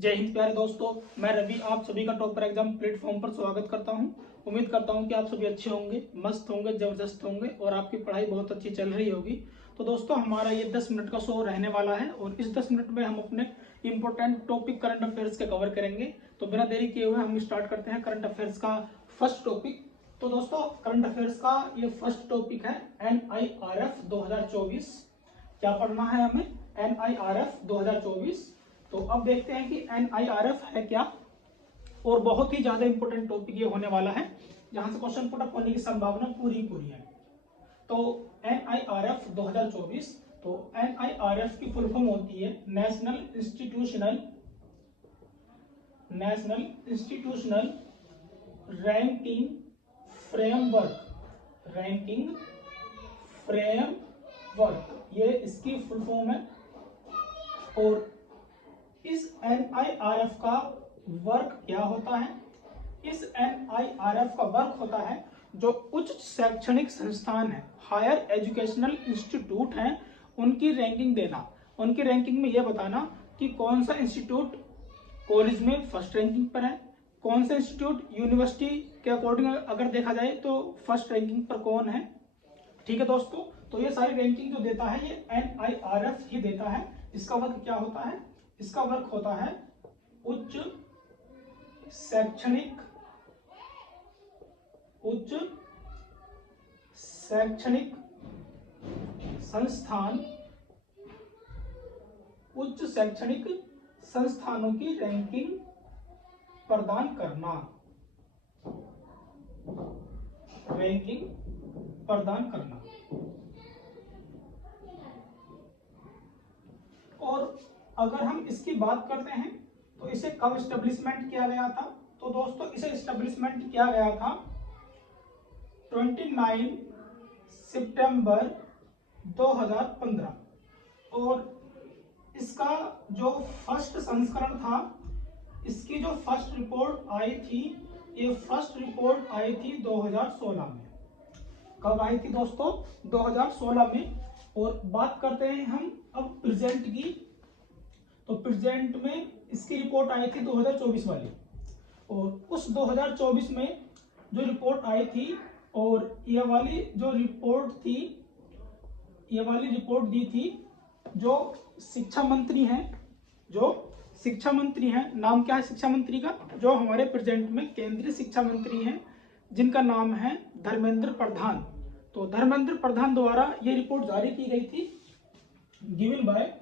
जय हिंद प्यारे दोस्तों, मैं रवि आप सभी का टॉपर एग्जाम प्लेटफॉर्म पर स्वागत करता हूं। उम्मीद करता हूं कि आप सभी अच्छे होंगे, मस्त होंगे, जबरदस्त होंगे और आपकी पढ़ाई बहुत अच्छी चल रही होगी। तो दोस्तों, हमारा ये 10 मिनट का शो रहने वाला है और इस 10 मिनट में हम अपने इंपॉर्टेंट टॉपिक करंट अफेयर्स के कवर करेंगे। तो बिना देरी किए हुए हम स्टार्ट करते हैं करंट अफेयर्स का फर्स्ट टॉपिक। तो दोस्तों, करंट अफेयर्स का ये फर्स्ट टॉपिक है NIRF 2024। क्या पढ़ना है हमें? NIRF 2024। तो अब देखते हैं कि NIRF है क्या, और बहुत ही ज्यादा इंपॉर्टेंट टॉपिक ये होने वाला है, जहां से क्वेश्चन पुट अप होने की संभावना पूरी है। तो NIRF 2024, तो NIRF की फुल फॉर्म होती है नेशनल इंस्टीट्यूशनल रैंकिंग फ्रेमवर्क, ये इसकी फुल फॉर्म है। और इस NIRF का वर्क क्या होता है? इस NIRF का वर्क होता है जो उच्च शैक्षणिक संस्थान है, हायर एजुकेशनल इंस्टीट्यूट हैं, उनकी रैंकिंग देना। उनकी रैंकिंग में यह बताना कि कौन सा इंस्टीट्यूट कॉलेज में फर्स्ट रैंकिंग पर है, कौन सा इंस्टीट्यूट यूनिवर्सिटी के अकॉर्डिंग अगर देखा जाए तो फर्स्ट रैंकिंग पर कौन है। ठीक है दोस्तों, तो ये सारी रैंकिंग जो देता है ये NIRF ही देता है। इसका वर्क क्या होता है? इसका वर्क होता है उच्च शैक्षणिक संस्थानों की रैंकिंग प्रदान करना। और अगर हम इसकी बात करते हैं तो इसे कब एस्टेब्लिशमेंट किया गया था? तो दोस्तों, इसे एस्टेब्लिशमेंट किया गया था 29 सितंबर 2015। और इसका जो फर्स्ट संस्करण था, इसकी जो फर्स्ट रिपोर्ट आई थी, ये फर्स्ट रिपोर्ट आई थी 2016 में। कब आई थी दोस्तों? 2016 में। और बात करते हैं हम अब प्रेजेंट की, तो प्रेजेंट में इसकी रिपोर्ट आई थी 2024 वाली। और उस 2024 में जो रिपोर्ट आई थी, और ये वाली जो रिपोर्ट थी, ये वाली रिपोर्ट दी थी जो शिक्षा मंत्री हैं, नाम क्या है शिक्षा मंत्री का? जो हमारे प्रेजेंट में केंद्रीय शिक्षा मंत्री हैं, जिनका नाम है धर्मेंद्र प्रधान। तो धर्मेंद्र प्रधान द्वारा ये रिपोर्ट जारी की गई थी, गिवन बाय,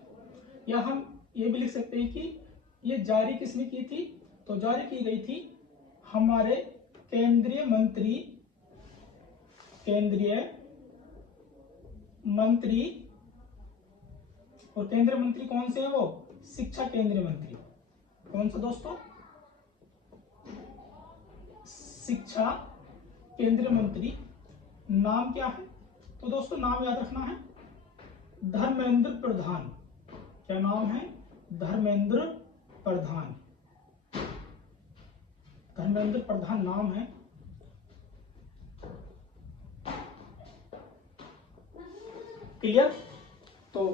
या हम ये भी लिख सकते हैं कि ये जारी किसने की थी? तो जारी की गई थी हमारे केंद्रीय मंत्री, और केंद्रीय मंत्री कौन से है? वो शिक्षा केंद्रीय मंत्री। कौन सा दोस्तों? शिक्षा केंद्रीय मंत्री। नाम क्या है? तो दोस्तों, नाम याद रखना है, धर्मेंद्र प्रधान। क्या नाम है? धर्मेंद्र प्रधान नाम है। क्लियर? तो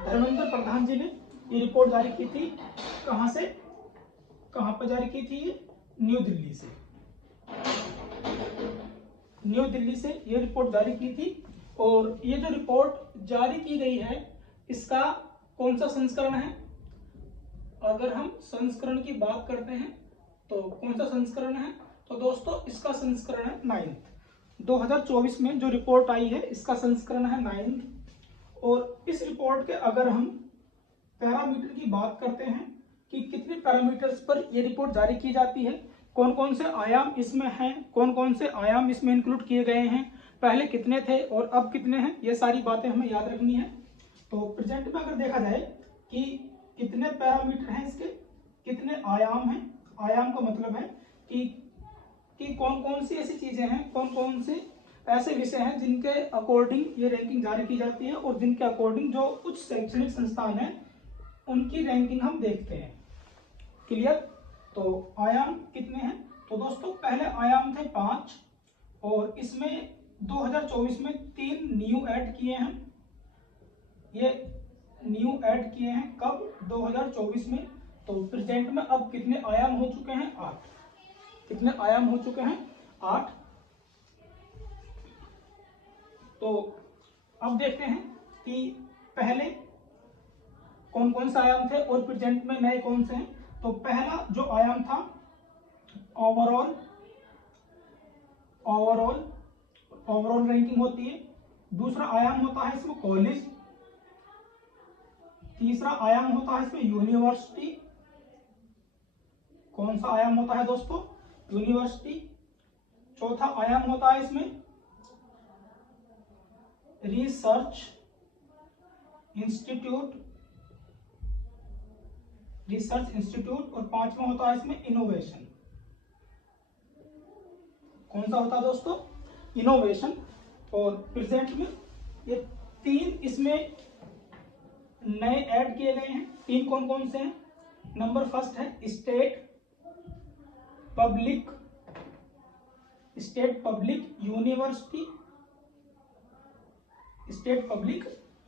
धर्मेंद्र प्रधान जी ने ये रिपोर्ट जारी की थी। कहां से, कहां पर जारी की थी? ये न्यू दिल्ली से ये रिपोर्ट जारी की थी। और ये जो रिपोर्ट जारी की गई है, इसका कौन सा संस्करण है? अगर हम संस्करण की बात करते हैं तो कौन सा संस्करण है? तो दोस्तों, इसका संस्करण है 9th। 2024 में जो रिपोर्ट आई है, इसका संस्करण है 9th। और इस रिपोर्ट के अगर हम पैरामीटर की बात करते हैं कि कितने पैरामीटर्स पर यह रिपोर्ट जारी की जाती है, कौन कौन से आयाम इसमें हैं, कौन कौन से आयाम इसमें इंक्लूड किए गए हैं, पहले कितने थे और अब कितने हैं, ये सारी बातें हमें याद रखनी है। तो प्रेजेंट में अगर देखा जाए कि कितने पैरामीटर हैं, इसके कितने आयाम हैं, आयाम का मतलब है कि कौन कौन सी ऐसी चीजें हैं, कौन कौन से ऐसे विषय हैं जिनके अकॉर्डिंग ये रैंकिंग जारी की जाती है, और जिनके अकॉर्डिंग जो उच्च शैक्षणिक संस्थान है उनकी रैंकिंग हम देखते हैं। क्लियर? तो आयाम कितने हैं? तो दोस्तों, पहले आयाम थे 5, और इसमें 2024 में 3 न्यू ऐड किए हैं। ये न्यू ऐड किए हैं कब? 2024 में। तो प्रेजेंट में अब कितने आयाम हो चुके हैं? 8। कितने आयाम हो चुके हैं? 8। तो अब देखते हैं कि पहले कौन कौन से आयाम थे और प्रेजेंट में नए कौन से हैं। तो पहला जो आयाम था ओवरऑल रैंकिंग होती है। दूसरा आयाम होता है इसमें कॉलेज। तीसरा आयाम होता है इसमें यूनिवर्सिटी। कौन सा आयाम होता है दोस्तों? यूनिवर्सिटी। चौथा आयाम होता है इसमें रिसर्च इंस्टीट्यूट। और पांचवा होता है इसमें इनोवेशन। कौन सा होता है दोस्तों? इनोवेशन। और प्रेजेंट में ये 3 इसमें नए ऐड किए गए हैं। 3 कौन कौन से हैं? नंबर फर्स्ट है स्टेट पब्लिक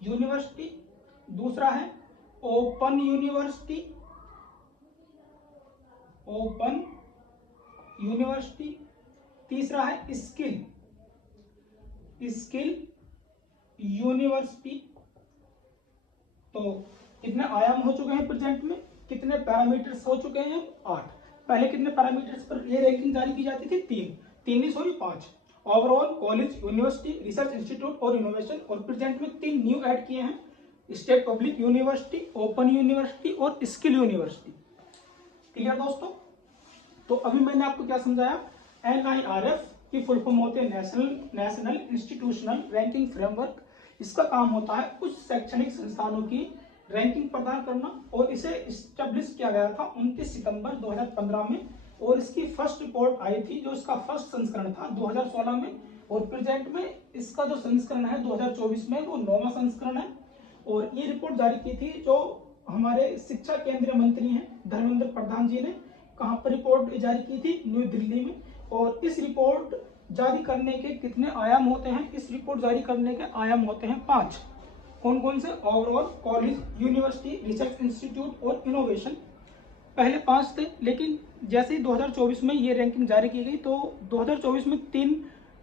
यूनिवर्सिटी। दूसरा है ओपन यूनिवर्सिटी। तीसरा है स्किल यूनिवर्सिटी। तो कितने आयाम हो चुके हैं प्रेजेंट में? कितने पैरामीटर्स हो चुके हैं? 8। पहले कितने पैरामीटर्स पर ये रैंकिंग जारी की जाती थी? 3 नहीं sorry 5। Overall, college, university, research institute और इनोवेशन। और प्रेजेंट में 3 न्यू ऐड किए हैं, state public university, open university और स्किल यूनिवर्सिटी। क्लियर दोस्तों? तो अभी मैंने आपको क्या समझाया? NIRF की फुल फॉर्म होते हैं नेशनल इंस्टीट्यूशनल रैंकिंग फ्रेमवर्क। इसका काम होता है कुछ शैक्षणिक संस्थानों की रैंकिंग प्रदान करना और इसे इस्टेब्लिश किया गया था 29 सितंबर 2015 में। और इसकी फर्स्ट रिपोर्ट आई थी, जो इसका फर्स्ट संस्करण था 2016 में। और प्रेजेंट में इसका जो संस्करण है 2024 में, वो 9वां संस्करण है। और ये रिपोर्ट जारी की थी जो हमारे शिक्षा केंद्रीय मंत्री हैं धर्मेंद्र प्रधान जी ने। कहाँ पर रिपोर्ट जारी की थी? न्यू दिल्ली में। और इस रिपोर्ट जारी करने के कितने आयाम होते हैं? इस रिपोर्ट जारी करने के आयाम होते हैं 5। कौन कौन से? Overall, college, university, research institute और इनोवेशन। पहले 5 थे, लेकिन जैसे ही 2024 में ये रैंकिंग जारी की गई तो 2024 में 3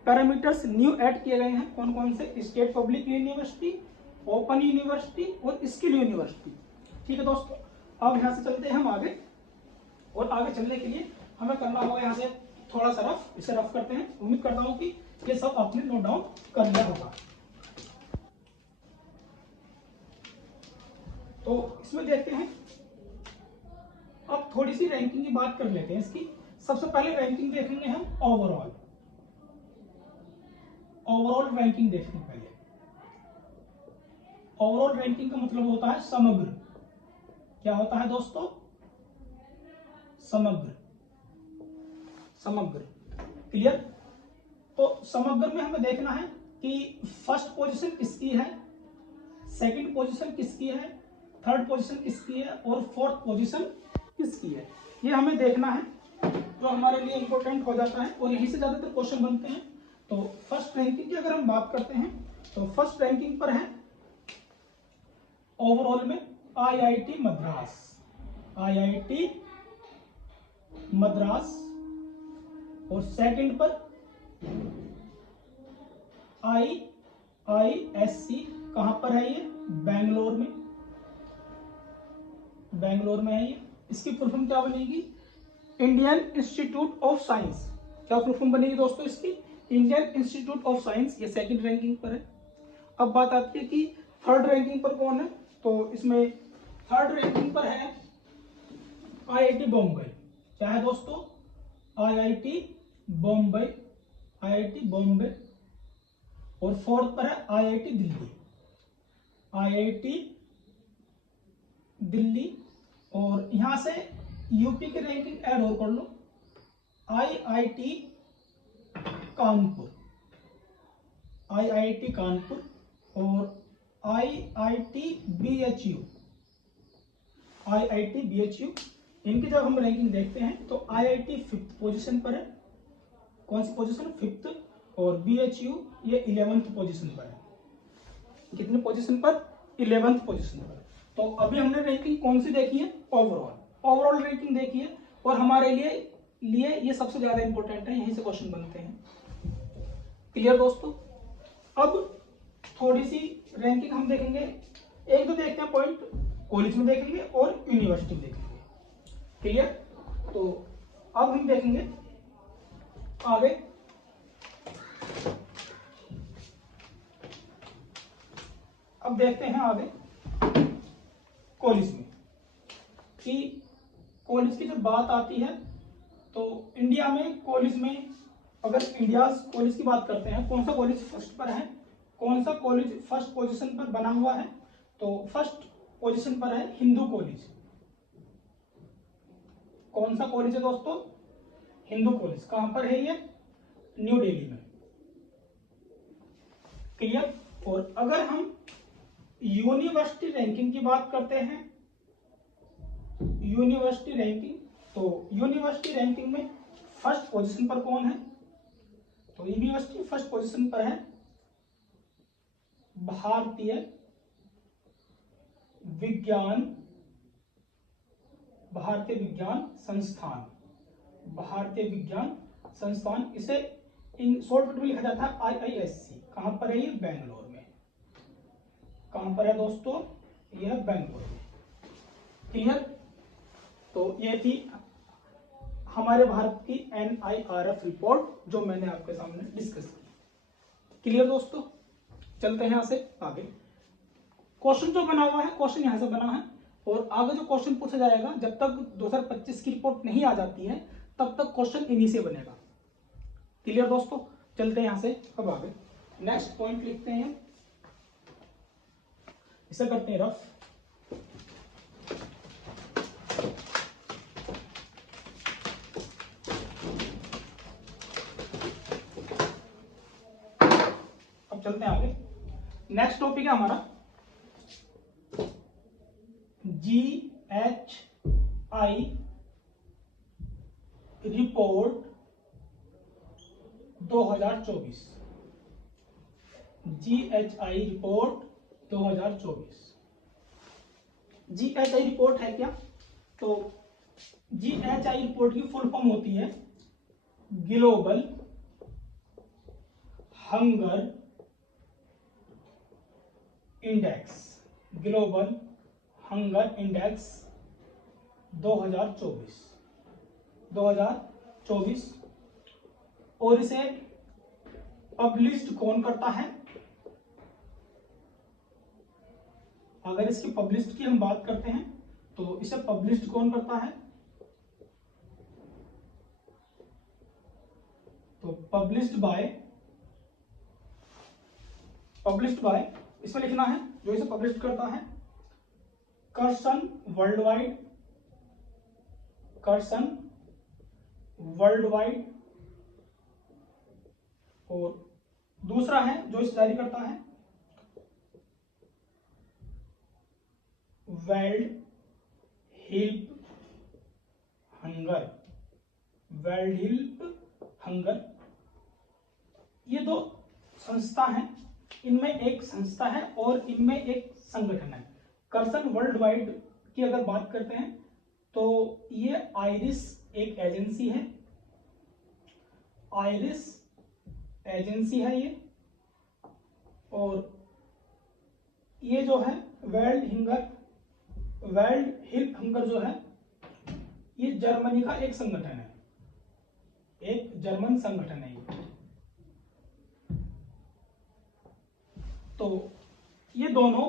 पैरामीटर्स न्यू ऐड किए गए हैं। कौन कौन से? State public university, open university और स्किल यूनिवर्सिटी। ठीक है दोस्तों, अब यहाँ से चलते हैं हम आगे। और आगे चलने के लिए हमें करना होगा यहाँ से थोड़ा सा रफ। इसे रफ करते हैं। उम्मीद करता हूँ कि ये सब आपने नोट डाउन कर लिया होगा। तो इसमें देखते हैं, अब थोड़ी सी रैंकिंग की बात कर लेते हैं इसकी। सबसे पहले रैंकिंग देखेंगे हम ओवरऑल रैंकिंग देखेंगे पहले। ओवरऑल रैंकिंग का मतलब होता है समग्र। क्या होता है दोस्तों? समग्र। क्लियर? तो समग्र में हमें देखना है कि फर्स्ट पोजीशन किसकी है, सेकंड पोजीशन किसकी है, थर्ड पोजीशन किसकी है और फोर्थ पोजीशन किसकी है। ये हमें देखना है, जो हमारे लिए इंपॉर्टेंट हो जाता है और यहीं से ज्यादातर क्वेश्चन बनते हैं। तो फर्स्ट रैंकिंग की अगर हम बात करते हैं तो फर्स्ट रैंकिंग पर है ओवरऑल में IIT मद्रास। और सेकंड पर IISc। कहां पर है ये? बेंगलोर में है ये। इसकी फुल फॉर्म क्या बनेगी? Indian institute of science. क्या फुल फॉर्म बनेगी दोस्तों इसकी? Indian institute of science. ये सेकंड रैंकिंग पर है। अब बात आती है कि थर्ड रैंकिंग पर कौन है। तो इसमें थर्ड रैंकिंग पर है IIT बॉम्बे। क्या है दोस्तों? IIT बॉम्बे। और फोर्थ पर है IIT दिल्ली। और यहां से यूपी की रैंकिंग ऐड और कर लो, IIT कानपुर और IIT BHU। इनकी जब हम रैंकिंग देखते हैं तो IIT 5th पोजीशन पर है। कौन सी पोजीशन? 5th। और BHU ये 11th पोजीशन पर है। कितने पोजीशन पर? 11th पोजीशन पर। तो अभी हमने रैंकिंग कौन सी देखी है? ओवरऑल। ओवरऑल रैंकिंग देखिए, और हमारे लिए ये सबसे ज्यादा इंपॉर्टेंट है, यहीं से क्वेश्चन बनते हैं। क्लियर दोस्तों? अब थोड़ी सी रैंकिंग हम देखेंगे, एक तो देखते हैं पॉइंट कॉलेज में देखेंगे और यूनिवर्सिटी में देखेंगे। क्लियर? तो अब हम देखेंगे आगे, अब देखते हैं आगे कॉलेज में, कि कॉलेज की जब बात आती है तो इंडिया में कॉलेज में, अगर इंडिया कॉलेज की बात करते हैं, कौन सा कॉलेज फर्स्ट पर है, कौन सा कॉलेज फर्स्ट पोजीशन पर बना हुआ है, तो फर्स्ट पोजीशन पर है हिंदू कॉलेज। कौन सा कॉलेज है दोस्तों? हिंदू कॉलेज। कहां पर है ये? न्यू दिल्ली में। क्लियर? और अगर हम यूनिवर्सिटी रैंकिंग की बात करते हैं, यूनिवर्सिटी रैंकिंग, तो यूनिवर्सिटी रैंकिंग में फर्स्ट पोजीशन पर कौन है? तो यूनिवर्सिटी फर्स्ट पोजीशन पर है भारतीय विज्ञान संस्थान। भारतीय विज्ञान संस्थान, इसे इन शॉर्टकट में लिखा जाता है IISc। कहां पर है ये? बेंगलोर में। कहां पर है दोस्तों? यह बेंगलोर में। क्लियर? तो ये थी हमारे भारत की NIRF रिपोर्ट जो मैंने आपके सामने डिस्कस की। क्लियर दोस्तों? चलते हैं यहां से आगे। क्वेश्चन जो बना हुआ है, क्वेश्चन यहां से बना है, और आगे जो क्वेश्चन पूछा जाएगा, जब तक 2025 की रिपोर्ट नहीं आ जाती है तब तक क्वेश्चन इन्हीं से बनेगा। क्लियर दोस्तों? चलते हैं यहां से अब आगे, नेक्स्ट पॉइंट लिखते हैं, इसे करते हैं रफ। अब चलते हैं आगे, नेक्स्ट टॉपिक है हमारा GHI report 2024। GHI report 2024। GHI report है क्या? तो GHI रिपोर्ट की फुल फॉर्म होती है global hunger index. Global hunger index 2024। और इसे पब्लिश्ड कौन करता है? अगर इसकी पब्लिश्ड की हम बात करते हैं तो इसे पब्लिश्ड कौन करता है? तो पब्लिश्ड बाय इसमें लिखना है, जो इसे पब्लिश करता है कर्सन वर्ल्ड वाइड, और दूसरा है जो इसे जारी करता है वर्ल्ड हेल्प हंगर। ये दो संस्था हैं, इनमें एक संस्था है और इनमें एक संगठन है। कर्सन वर्ल्ड वाइड की अगर बात करते हैं तो ये आयरिस एक एजेंसी है, आयरिस एजेंसी है ये, और ये जो है वर्ल्ड हेल्प हंगर जो है, ये जर्मनी का एक संगठन है, एक जर्मन संगठन है ये। तो ये दोनों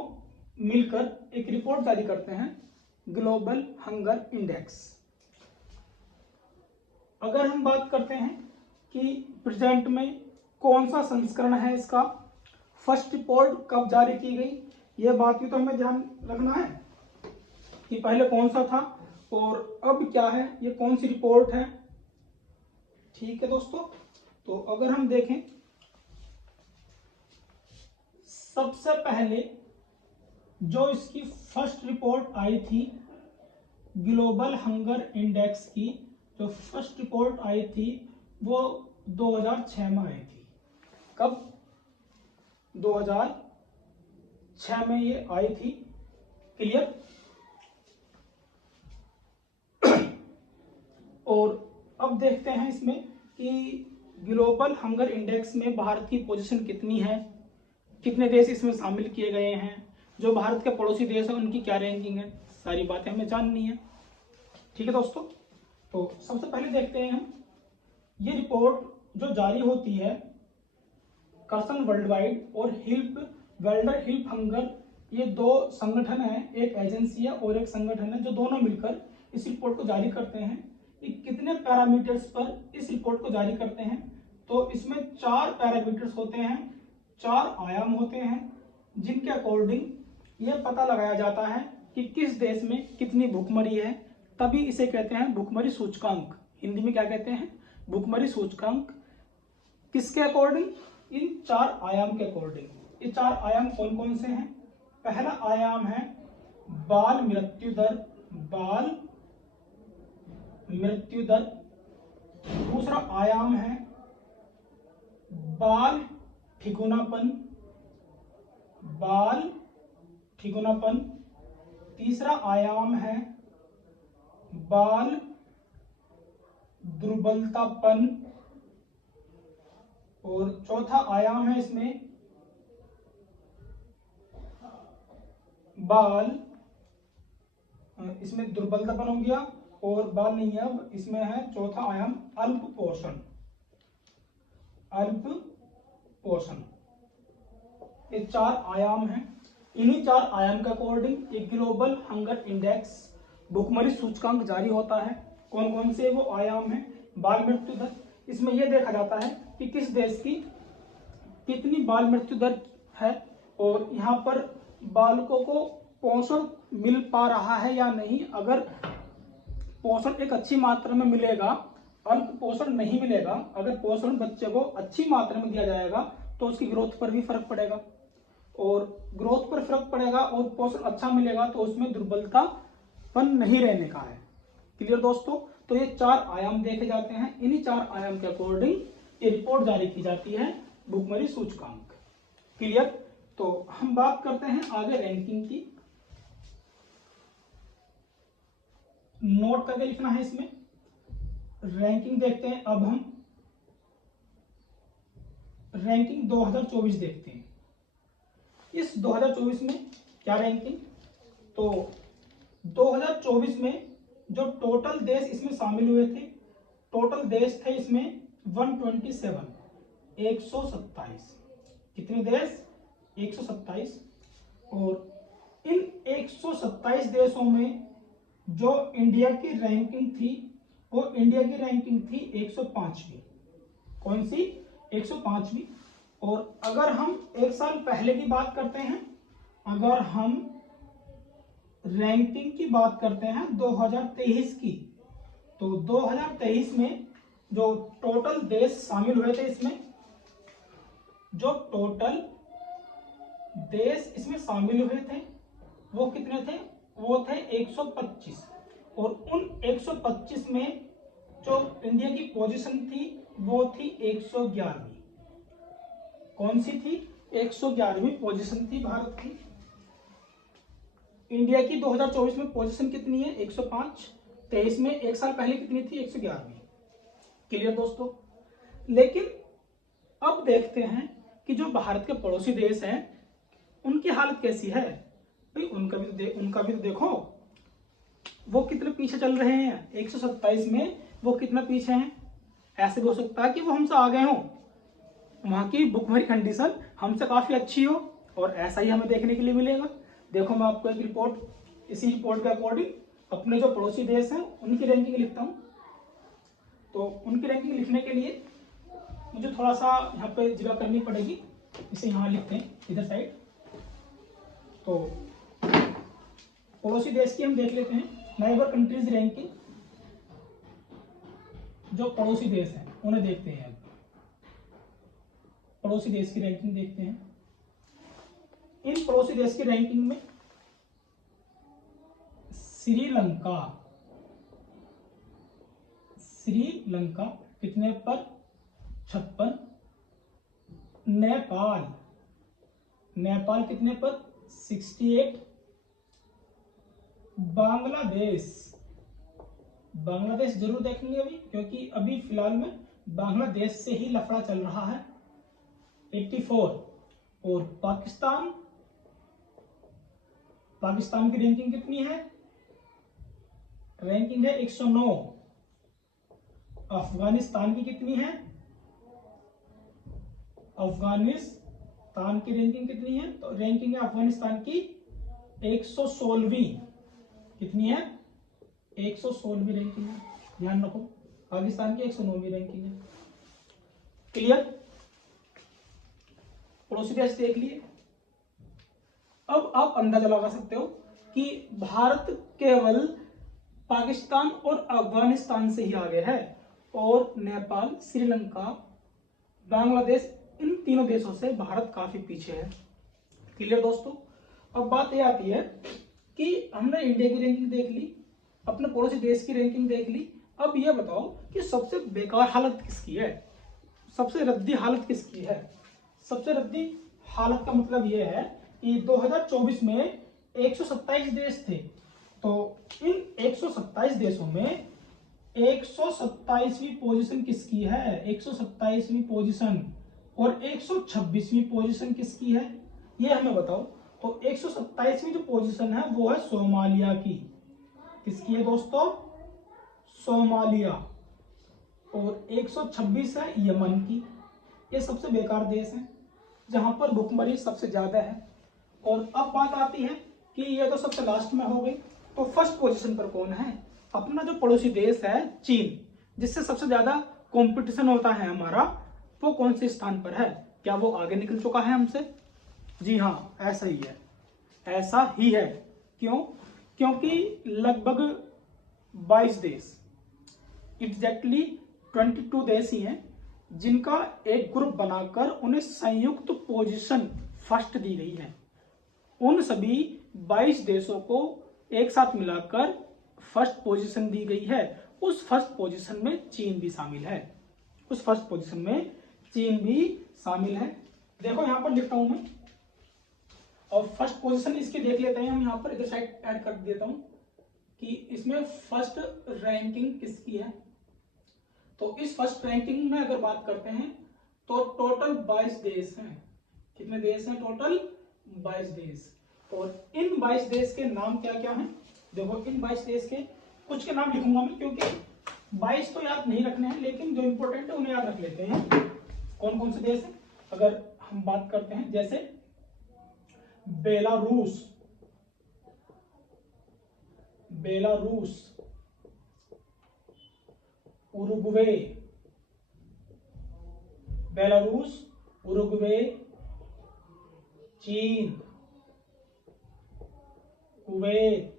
मिलकर एक रिपोर्ट जारी करते हैं, ग्लोबल हंगर इंडेक्स। अगर हम बात करते हैं कि प्रेजेंट में कौन सा संस्करण है इसका, फर्स्ट रिपोर्ट कब जारी की गई, यह बात भी तो हमें ध्यान रखना है कि पहले कौन सा था और अब क्या है, ये कौन सी रिपोर्ट है। ठीक है दोस्तों? तो अगर हम देखें, सबसे पहले जो इसकी फर्स्ट रिपोर्ट आई थी ग्लोबल हंगर इंडेक्स की, जो फर्स्ट रिपोर्ट आई थी वो 2006 में आई थी। कब? 2006 में ये आई थी। क्लियर? अब देखते हैं इसमें कि ग्लोबल हंगर इंडेक्स में भारत की पोजीशन कितनी है, कितने देश इसमें शामिल किए गए हैं, जो भारत के पड़ोसी देश हैं उनकी क्या रैंकिंग है, सारी बातें हमें जाननी है। ठीक है दोस्तों, तो सबसे पहले देखते हैं हम ये रिपोर्ट जो जारी होती है कर्सन वर्ल्ड वाइड और हिल्प वेल्डर हिल्प हंगर, ये दो संगठन है, एक एजेंसी है और एक संगठन है, जो दोनों मिलकर इस रिपोर्ट को जारी करते हैं। ये कितने पैरामीटर्स पर इस रिपोर्ट को जारी करते हैं, तो इसमें 4 पैरामीटर्स होते हैं, 4 आयाम होते हैं, जिनके अकॉर्डिंग ये पता लगाया जाता है कि किस देश में कितनी भुखमरी है, तभी इसे कहते हैं भुखमरी सूचकांक। हिंदी में क्या कहते हैं, भुखमरी सूचकांक। किसके अकॉर्डिंग, इन 4 आयाम के अकॉर्डिंग। ये 4 आयाम कौन कौन से हैं, पहला आयाम है बाल मृत्यु दर, बाल मृत्यु दर। दूसरा आयाम है बाल ठिगुनापन, बाल ठिगुनापन। तीसरा आयाम है बाल दुर्बलतापन और चौथा आयाम है इसमें बाल, इसमें दुर्बलतापन हो गया और बाल नहीं है, अब इसमें है चौथा आयाम अल्प पोषण, अल्प पोषण। ये 4 आयाम हैं। इन्हीं 4 आयाम के अकॉर्डिंग एक ग्लोबल हंगर इंडेक्स भुखमरी सूचकांक जारी होता है। कौन कौन से वो आयाम हैं, बाल मृत्यु दर, इसमें यह देखा जाता है कि किस देश की कितनी बाल मृत्यु दर है और यहाँ पर बालकों को पोषण मिल पा रहा है या नहीं। अगर पोषण एक अच्छी मात्रा में मिलेगा, अल्प पोषण नहीं मिलेगा, अगर पोषण बच्चे को अच्छी मात्रा में दिया जाएगा तो उसकी ग्रोथ पर भी फर्क पड़ेगा, और ग्रोथ पर फर्क पड़ेगा और पोषण अच्छा मिलेगा तो उसमें दुर्बलतापन नहीं रहने का है। क्लियर दोस्तों, तो ये 4 आयाम देखे जाते हैं। इन्हीं 4 आयाम के अकॉर्डिंग ये रिपोर्ट जारी की जाती है, भुखमरी सूचकांक। क्लियर, तो हम बात करते हैं आगे रैंकिंग की। नोट करके लिखना है इसमें, रैंकिंग देखते हैं। अब हम रैंकिंग 2024 देखते हैं। इस 2024 में क्या रैंकिंग, तो 2024 में जो टोटल देश इसमें शामिल हुए थे, टोटल देश थे इसमें 127, 127। कितने देश, 127। और इन 127 देशों में जो इंडिया की रैंकिंग थी, वो इंडिया की रैंकिंग थी 105वीं। कौन सी, 105वीं। और अगर हम एक साल पहले की बात करते हैं, अगर हम रैंकिंग की बात करते हैं 2023 की, तो 2023 में जो टोटल देश शामिल हुए थे इसमें, जो टोटल देश इसमें शामिल हुए थे वो कितने थे, वो थे 125। और उन 125 में जो इंडिया की पोजीशन थी वो थी 111वीं। कौन सी थी, 111वीं पोजीशन थी भारत की। इंडिया की 2024 में पोजीशन कितनी है, 105। 23 में एक साल पहले कितनी थी, 111वीं। क्लियर दोस्तों, लेकिन अब देखते हैं कि जो भारत के पड़ोसी देश हैं उनकी हालत कैसी है। भाई उनका भी तो देखो, वो कितने पीछे चल रहे हैं। 127 में वो कितना पीछे हैं। ऐसे भी हो सकता है कि वो हमसे आगे हों, वहां की भुखमरी कंडीशन हमसे काफी अच्छी हो, और ऐसा ही हमें देखने के लिए मिलेगा। देखो मैं आपको एक रिपोर्ट, इसी रिपोर्ट के अकॉर्डिंग अपने जो पड़ोसी देश हैं उनकी रैंकिंग लिखता हूँ। तो उनकी रैंकिंग लिखने के लिए मुझे थोड़ा सा यहाँ पे जगह करनी पड़ेगी, इसे यहाँ लिखते हैं इधर साइड। तो पड़ोसी देश की हम देख लेते हैं, नाइबर कंट्रीज रैंकिंग। जो पड़ोसी देश हैं उन्हें देखते हैं। अब पड़ोसी देश की रैंकिंग देखते हैं। इन पड़ोसी देश की रैंकिंग में श्रीलंका, श्रीलंका कितने पर, 56। नेपाल, नेपाल कितने पर, 68। बांग्लादेश, बांग्लादेश जरूर देखेंगे अभी, क्योंकि अभी फिलहाल में बांग्लादेश से ही लफड़ा चल रहा है। 84। और पाकिस्तान की रैंकिंग कितनी है? रैंकिंग है 109। अफगानिस्तान की कितनी है? अफगानिस्तान की रैंकिंग कितनी है? तो रैंकिंग है अफगानिस्तान की 116वीं। कितनी है? 116वीं रैंकिंग है, ध्यान रखो। पाकिस्तान की 109वीं रैंकिंग है। क्लियर? पड़ोसी देश देख लिए। अब आप अंदाजा लगा सकते हो कि भारत केवल पाकिस्तान और अफगानिस्तान से ही आगे है, और नेपाल, श्रीलंका, बांग्लादेश, इन तीनों देशों से भारत काफी पीछे है। क्लियर दोस्तों? अब बात यह आती है कि हमने इंडिया की रैंकिंग देख ली, अपने पड़ोसी देश की रैंकिंग देख ली। अब यह बताओ कि सबसे बेकार हालत किसकी है, सबसे रद्दी हालत किसकी है? सबसे रद्दी हालत का मतलब यह है कि 2024 में 127 देश थे, तो इन 127 देशों में 127वीं पोजीशन किसकी है? 127वीं पोजीशन। और 126वीं पोजीशन किसकी है, ये हमें बताओ। तो 127वीं जो पोजीशन है वो है सोमालिया की। किसकी है दोस्तों? सोमालिया। और 126 है यमन की। ये सबसे बेकार देश है, जहां पर भुखमरी सबसे ज्यादा है। और अब बात आती है कि ये तो सबसे लास्ट में हो गई, तो फर्स्ट पोजीशन पर कौन है? अपना जो पड़ोसी देश है चीन, जिससे सबसे ज्यादा कंपटीशन होता है हमारा, वो कौन से स्थान पर है? क्या वो आगे निकल चुका है हमसे? जी हाँ, ऐसा ही है, ऐसा ही है। क्यों? क्योंकि लगभग 22 देश, एग्जैक्टली 22 देश ही हैं जिनका एक ग्रुप बनाकर उन्हें संयुक्त पोजीशन फर्स्ट दी गई है। उन सभी 22 देशों को एक साथ मिलाकर फर्स्ट पोजीशन दी गई है। उस फर्स्ट पोजीशन में चीन भी शामिल है। उस फर्स्ट पोजीशन में चीन भी शामिल है। देखो यहां पर लिखता हूं मैं, और फर्स्ट पोजीशन इसकी देख लेते हैं हम। यहां पर इधर साइड ऐड कर देता हूं कि इसमें फर्स्ट रैंकिंग किसकी है। तो इस फर्स्ट रैंकिंग में अगर बात करते हैं तो टोटल 22 देश हैं। कितने देश हैं? टोटल 22 देश। और इन 22 देश के नाम क्या क्या हैं? देखो, इन 22 देश के कुछ के नाम लिखूंगा मैं, क्योंकि 22 तो याद नहीं रखने हैं, लेकिन जो इंपॉर्टेंट है उन्हें याद रख लेते हैं। कौन कौन से देश हैं अगर हम बात करते हैं? जैसे बेलारूस, उरुग्वे, बेलारूस, उरुग्वे, चीन, कुवैत,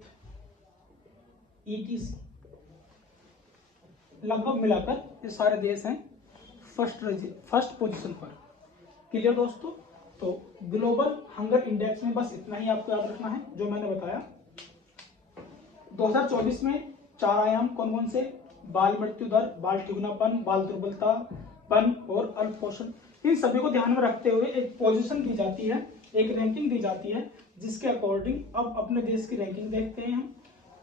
ईटीसी, लगभग मिलाकर ये सारे देश हैं फर्स्ट पोजीशन पर। क्लियर दोस्तों? तो ग्लोबल हंगर इंडेक्स में बस इतना ही आपको याद रखना है जो मैंने बताया। 2024 में 4 आयाम कौन कौन से? बाल मृत्यु दर, बाल ठिगुनापन, बाल दुर्बलतापन और अल्पपोषण। इन सभी को ध्यान में रखते हुए एक पोजीशन दी जाती है, एक रैंकिंग दी जाती है, जिसके अकॉर्डिंग अब अपने देश की रैंकिंग देखते हैं हम।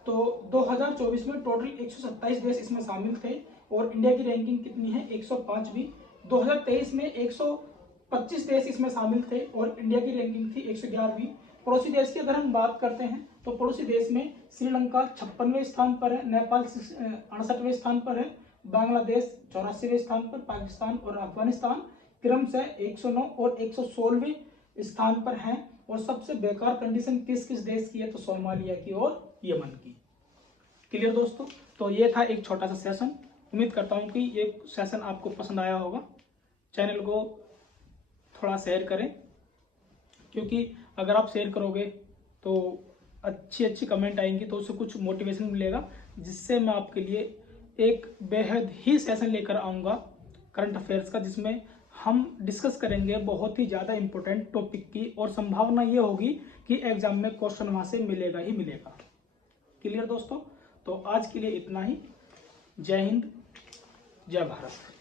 तो 2024 में टोटल 127 देश इसमें शामिल थे, और इंडिया की रैंकिंग कितनी है? 105वीं। 2023 में 125 देश इसमें शामिल थे, और इंडिया की रैंकिंग थी 111वीं। पड़ोसी देश की अगर हम बात करते हैं तो पड़ोसी देश में श्रीलंका 56वें स्थान पर है, नेपाल 68वें स्थान पर है, बांग्लादेश 84वें स्थान पर, पाकिस्तान और अफगानिस्तान क्रम से 109 और 116वें स्थान पर हैं। और सबसे बेकार कंडीशन किस किस देश की है? तो सोमालिया की और यमन की। क्लियर दोस्तों? तो ये था एक छोटा सा सेशन। उम्मीद करता हूँ कि ये सेशन आपको पसंद आया होगा। चैनल को थोड़ा शेयर करें, क्योंकि अगर आप शेयर करोगे तो अच्छी कमेंट आएंगी, तो उससे कुछ मोटिवेशन मिलेगा, जिससे मैं आपके लिए एक बेहद ही सेशन लेकर आऊँगा करंट अफेयर्स का, जिसमें हम डिस्कस करेंगे बहुत ही ज़्यादा इंपॉर्टेंट टॉपिक की, और संभावना ये होगी कि एग्जाम में क्वेश्चन वहाँ से मिलेगा ही मिलेगा। क्लियर दोस्तों? तो आज के लिए इतना ही। जय हिंद, जय भारत।